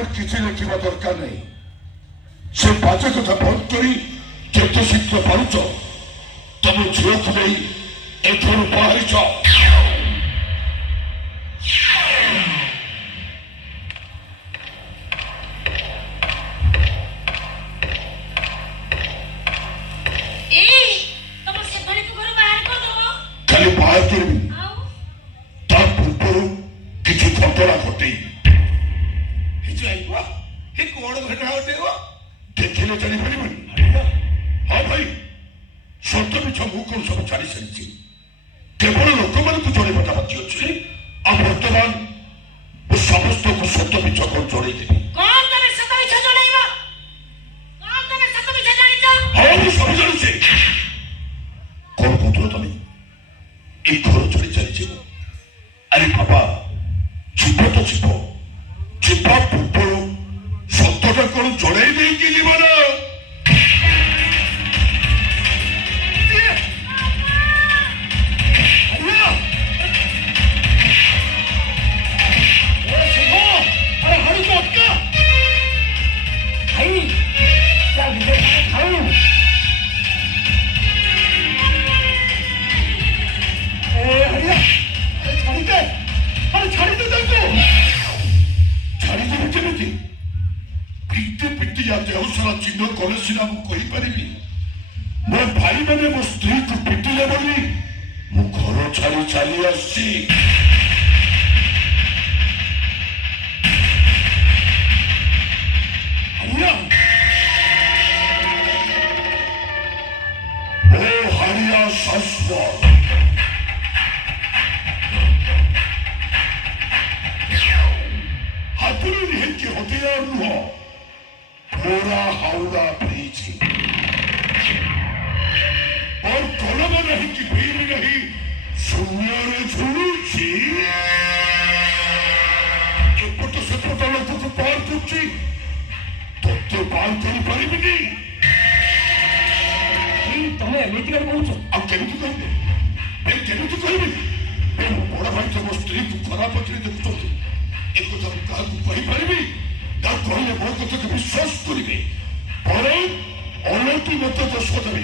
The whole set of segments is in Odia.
আর কিছু লেখিবা দরকার নেই সে বাজে কথা বন্ধ করি যেতে শীঘ্র পারুছ তবে ঝিওকে নেই এথর বাহারি যাও খালি বাহার করবি তার পূর্বରୁ କିଛି ଘଟଣା ଘଟେଇ କଣ ଘଟଣା ଘଟେଇବ ଦେଖିଲେ ଜାଣିପାରିବନି ହଁ ଭାଇ ସତ ମିଛ ମୁଁ କଣ ସବୁ ଛାଡ଼ି ସାରିଛି କେବଳ ଲୋକମାନଙ୍କୁ ଜଣେଇବାଟା ବାକି ଅଛି ଆଉ ବର୍ତ୍ତମାନ ମୁଁ ସମସ୍ତଙ୍କୁ ସତ ମିଛ କଣ ଜଣେଇଦେବି ହଁ ମୁଁ ସବୁ ଜାଣିଛି କଣ କହୁଥିଲ ତମେ এই ঘর চলে চালিଯିବ আরে বাবা জীব তো জীব ଯିବା ପୂର୍ବରୁ ସତଟା କଣ ଜଣେଇ ଦେଇକି ଯିବ ନା ଚିହ୍ନ କଲେ ସିନା ମୁଁ କହିପାରିବି ମୋ ଭାଇମାନେ ମୋ ସ୍ତ୍ରୀକୁ ପିଟିଲେ ବୋଲି ମୁଁ ଘର ଛାଡ଼ି ଚାଲି ଆସିଛି ଓ ହାରିଆ ଶାଶ୍ୱତ ହାତରୁ ନିହାତି ହତିଆର ନୁହଁ पूरा हावड़ा ब्रिज और कलम नहीं कि भीम नहीं शून्य झुलुची एपट सेपट लोक को पार करछि तत्ते पार करि परिबिनी तमे एमिति कर कहउछ आ केमिति कहबे ए केमिति कहबे ए बड़ा भाई तो स्त्री को खराब पत्री देखुछथि एको जब काहू कहि परिबी ता कहले मोर कथाके विश्वास करिबे बरं अलौटी मत दोष देबे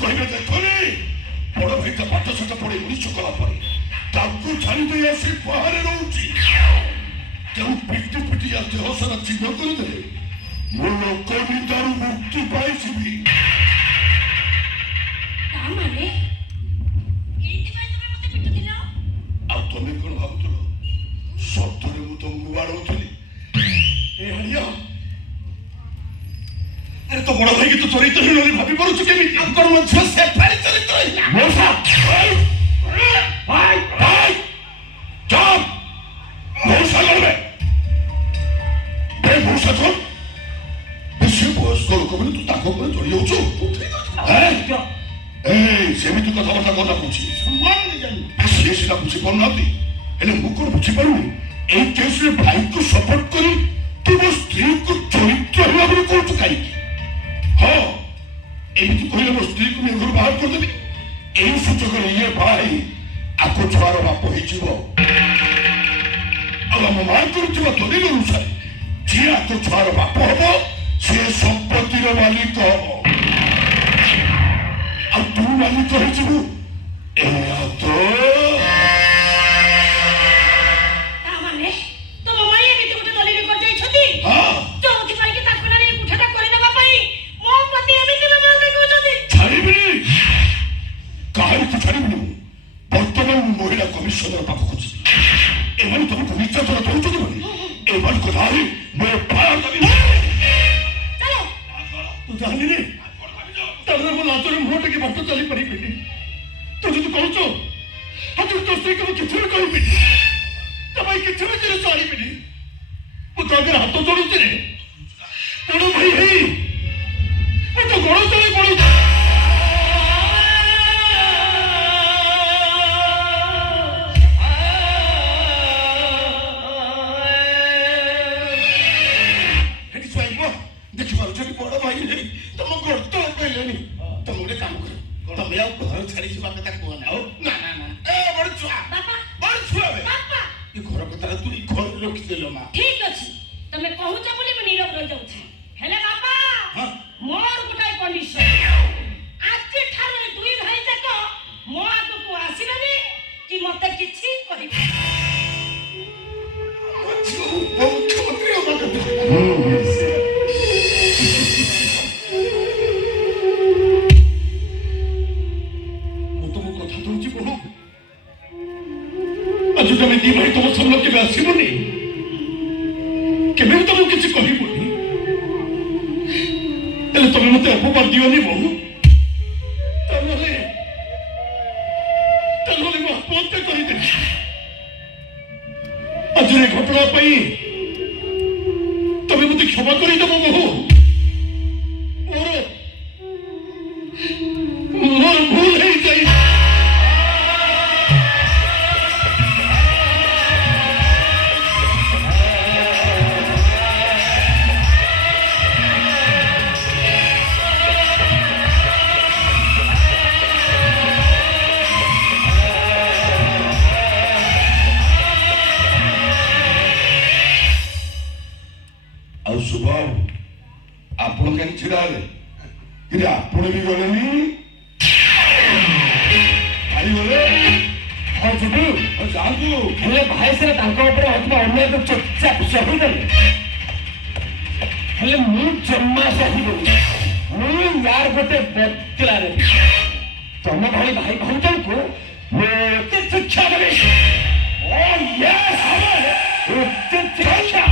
कहबे देखले बड़ भाई का पाठ साठ पड़े उन्नीस कला पर ताकू छाड़ी दे आसी बाहर रहउची तेणु पिटी पिटी आ देह सारा चिन्ह कर दे मो लोक निंदारू मुक्ति पाइबी माने एति भाई तमे मते पिटु दिलो आ तमे कोन भाबुतलो सत्तरे मु तुमको बाड़ौथली अरे तो बड़ा भाई की तो चरित्र हिरोनी भाभी पड़ुछु केमिति अंकर मध्य से फारी चरित्र हिला मोसा भाई भाई चुप मोसा लड़बे बे मोसा तो बेसी बयस को लोक माने तू ताको पर चढ़ी जाउछु हैं ए सेमिति कथा बता कोना पूछि सम्मान नहीं जानी से सिला पूछि कोन नाती एले मु कोन पूछि पारुनी ए केस रे भाई को सपोर्ट करी तू वो स्त्री को चरित्र हिला बरे कोछु काई हाँ एमिति कहले मो स्त्री को मैं घर बाहर कर देबी एई सूचक ये भाई आको छुआर बाप होई जीवो अब हम मान करथिबा दलील अनुसार जे आको छुआर बाप हबो से संपत्तिर मालिक हबो अब तू मालिक होई जीवो ए तो तामाने तो ममाई एमिति गोटे दलील कर जाई छथि हां जोथि भाई के ताकना रे उठाटा करि देबा पई मो पति एमिति मार दे को छथि छाड़िबिनी काहे तू छाड़िबिनी वर्तमान महिला कमिशनर पाख को एମାନେ ତମକୁ ନିର୍ଯାତନା ଦଉଛନ୍ତି ବୋଲି ଏମାନଙ୍କୁ ଧରି ମୁଁ ପାର ଦେବି ଚାଲ ତୁ ଜାଣିନି ତାପରେ ମୁଁ ଲାଜରେ ମୁହଁ ଟେକି ବାଟ ଚାଲି ପାରିବିନି ତୁ ଯଦି କହୁଛୁ ହାତରେ ତୋ ସ୍ତ୍ରୀକୁ ମୁଁ କିଛି ବି କହିବିନି ତା ପାଇଁ କିଛି ବି ଜିନିଷ ଆଣିବିନି ମୁଁ ତୋ ଆଗରେ ହାତ ଯୋଡୁଛି ରେ ବଡ଼ ଭାଇ ହେଇ ମୁଁ ତ ଗୋଡ଼ ତଳେ ପଡୁଛି ଦେଖିପାରୁଛନ୍ତି ବଡ଼ ଭାଇ ହେଇ ତମ ଗୋଡ଼ ତଳେ ପଇଲେନି ତମେ ଗୋଟେ କାମ କର ତମେ ଆଉ ଘର ଛାଡି ଯିବା କଥା କୁହ ନା ନା ନା ନା ଏ ବଡ଼ ଛୁଆ ବାପା ବଡ଼ ଛୁଆ ବେ ବାପା ଏ ଘର କଥା ତୁ ଘରେ ରଖିଦେଲ ମା ଠିକ ଅଛି ତମେ କହୁଛ ବୋଲି ମୁଁ नीरव ରହି ଯାଉଛି ହେଲେ ବାପା ହଁ ମୋର ଗୋଟାଏ କଣ୍ଡିସନ ଆଜି ଠାରୁ ଦୁଇ ଭାଇ ଯାକ ମୋ ଆଗକୁ ଆସିବେନି କି ମତେ କିଛି କହିବେ ମୁଖ୍ୟମନ୍ତ୍ରୀ ହବା କଥା ମୁଁ ତମକୁ କଥା ଦଉଛି ବୋହୁ ଆଜି ତମେ ଦି ଭାଇ ତମ ସାମ୍ନା କେବେ ଆସିବନି କେବେ ବି ତମକୁ କିଛି କହିବନି ହେଲେ ତମେ ମତେ ଅପବାଦ ଦିଅନି ବୋହୁ ତାହେଲେ ମୁଁ ଆତ୍ମହତ୍ୟା କରିଦେବି ଆଜିର ଏ ଘଟଣା ପାଇଁ ତମେ ମତେ କ୍ଷମା କରିଦେବ ବୋହୁ ମୋର ଭୁଲ ହେଇଯାଇ ଆଉ ସୁଭାଷ ଆପଣ କାହିଁ ଛିଡା ହେଲେ କିନ୍ତୁ ଆପଣ ବି ଗଲେନି ଗଲେ ହଁ ଯିବୁ ଯାଆନ୍ତୁ ହେଲେ ଭାଇ ସେଟା ତାଙ୍କ ଉପରେ ହଉଥିବା ଅନ୍ୟାୟକୁ ଚୁପଚାପ ସହିଦେଲେ ହେଲେ ମୁଁ ଜମା ସହିଦେବି ମୁଁ ୟାର ଗୋଟେ ବଦଲା ନେବି ତମ ଭଳି ଭାଇ ଭାଉଜଙ୍କୁ ମୁଁ ଏତେ ଶିକ୍ଷା ଦେବି ଓ ୟେସ୍ ଏତେ ଶିକ୍ଷା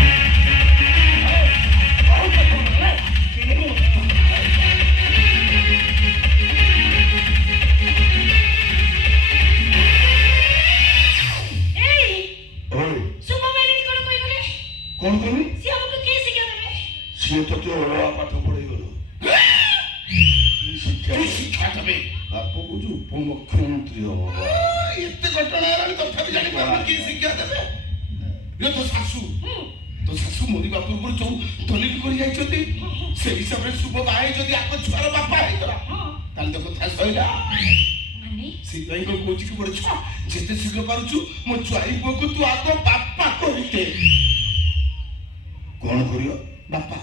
କଣ କଲି ସିଏ ଆମକୁ କି ଶିକ୍ଷା ଦେବେ ସିଏ ତତେ ଅଲଗା ପାଠ ପଢେଇଗଲ ଶିକ୍ଷା ଦେବେ ବାପ କହୁଛୁ ଉପମୁଖ୍ୟମନ୍ତ୍ରୀ ହବ ଏତେ ଘଟଣା ହେଲାଣି ତଥାପି ଜାଣିପାରୁନ କି ଶିକ୍ଷା ଦେବେ ଇଏ ତୋ ଶାଶୁ ମରିବା ପୂର୍ବରୁ ଯୋଉ ଦଲିଲ କରି ଯାଇଛନ୍ତି ସେ ହିସାବରେ ଶୁଭ ଭାଇ ଯଦି ଆଗ ଛୁଆର ବାପା ହେଇଗଲା ତାହେଲେ ତ କଥା ସଇଲା ସେଇଥିପାଇଁ କହୁଛି କି ଗୋଟେ ଛୁଆ ଯେତେ ଶୀଘ୍ର ପାରୁଛୁ ମୋ ଜ୍ୱାଇଁ ପୁଅକୁ ତୁ ଆଗ ବାପା କରିଦେ କଣ କରିବ ବାପା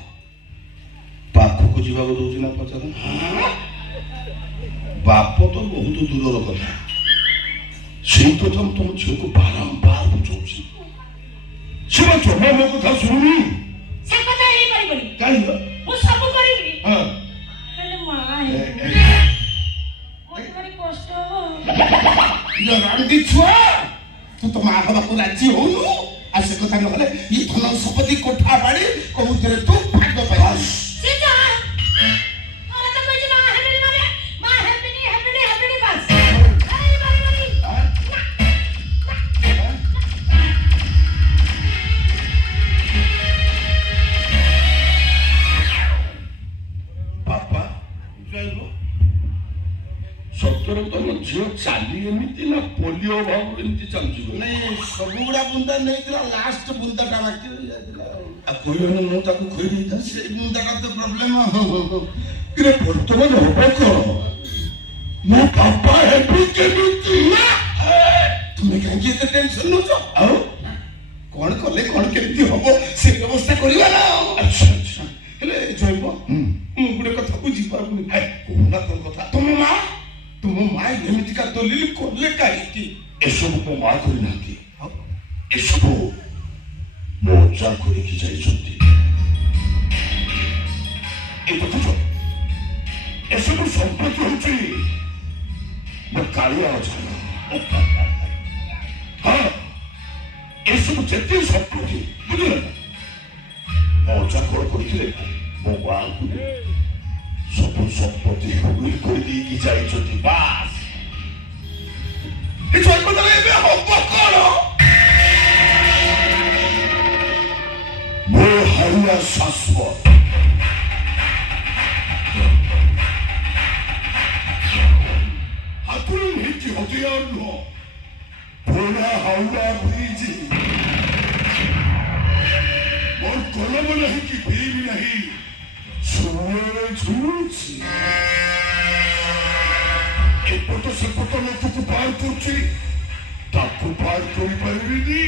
ପାଖକୁ ଯିବାକୁ ଦଉଛି ନା ପଚାର ବାପ ତ ବହୁତ ଦୂରର କଥା ସେଇ କଥା ମୁଁ ତମ ଝିଅକୁ ବାରମ୍ବାର ବୁଝଉଛି ସେ ବା ଜମା ମୋ କଥା ଶୁଣୁନି ସେ କଥା ହେଇପାରିବନି କାହିଁକି ମୁଁ ସବୁ କରିବି ହଁ ହେଲେ ମା ମତେ ଭାରି କଷ୍ଟ ହବ ରାଣ୍ଡି ଛୁଆ ତୁ ତ ମା ହବାକୁ ରାଜି ହଉନୁ ଆଉ ସେ କଥା ନହେଲେ ଇ ଧନ ସମ୍ପତ୍ତି କୋଠା ବାଡି କୋଉଥିରେ ତୁ ଭାଗ ପାଇବୁ ସେ ଯା ଆରେ ତ କଇଛି ମା ହେବିନି ମାନେ ମା ହେବିନି ବାସ୍ ବାପା ସତରେ ତମ ଝିଅ ଚାଲି ଏମିତି ନା ପୋଲିଓ ଭାବରେ ଏମିତି ଚାଲୁଛି ନାଇଁ ସବୁଗୁଡା ବୁନ୍ଦା ନେଇଥିଲା ଲାଷ୍ଟ ବୁନ୍ଦାଟା ବାକି ରହିଯାଇଥିଲା ଆଉ କହିବନି ମୁଁ ତାକୁ ଖୋଇ ଦେଇଥାଏ ସେଇ ବୁନ୍ଦାଟା ତ ପ୍ରୋବ୍ଲେମ କିରେ ବର୍ତ୍ତମାନ ହବ କଣ ମୋ ବାପା ହେବି କେମିତି ତୁମେ କାହିଁକି ଏତେ ଟେନସନ ନଉଛ ଆଉ କଣ କଲେ କଣ କେମିତି ହବ ସେ ବ୍ୟବସ୍ଥା କରିବା ନା ଆଚ୍ଛା ଆଚ୍ଛା ହେଲେ ଜୈବ ମୁଁ ଗୋଟେ କଥା ବୁଝିପାରୁନି କହୁନା ତୋ କଥା ତୁମ ମା ଏମିତିକା ଦଲିଲ କଲେ କାହିଁକି ଏସବୁ ମୋ ମା କରିନାହାନ୍ତି ଏସବୁ ମୋ ଅଜା କରିକି ଯାଇଛନ୍ତି ଏ ଦେଖୁଛ ଏସବୁ ସମ୍ପତ୍ତି ହଉଛି ମୋ କାଳିଆ ଅଜାର ହଁ ଏସବୁ ଯେତେ ସମ୍ପତ୍ତି ବୁଝିଲେ ମୋ ଅଜା କଣ କରିଥିଲେ ମୋ ମାଙ୍କୁ ସବୁ ସମ୍ପତ୍ତି ହୁଇଲ କରିଦେଇକି ଯାଇଛନ୍ତି ବାସ୍ ଏ ଜନ୍ମଦିନ ଏବେ ହବ କଣ ମୋ ହାଇଆ ଶାଶ୍ୱତ ହାତୁରୁ ହେଇକି ହତିଆର ନୁହଁ ପୁରା ହାଉଡା ବ୍ରିଜ ମୋର କଲମ ନାହିଁ କି ଫିଲ୍ମ ନାହିଁ ଶୂନ୍ୟରେ ଝୁଲୁଛି ଏପଟ ସେପଟ ଲୋକକୁ ପାର କରୁଛି ତାକୁ ପାର କରିପାରିବିନି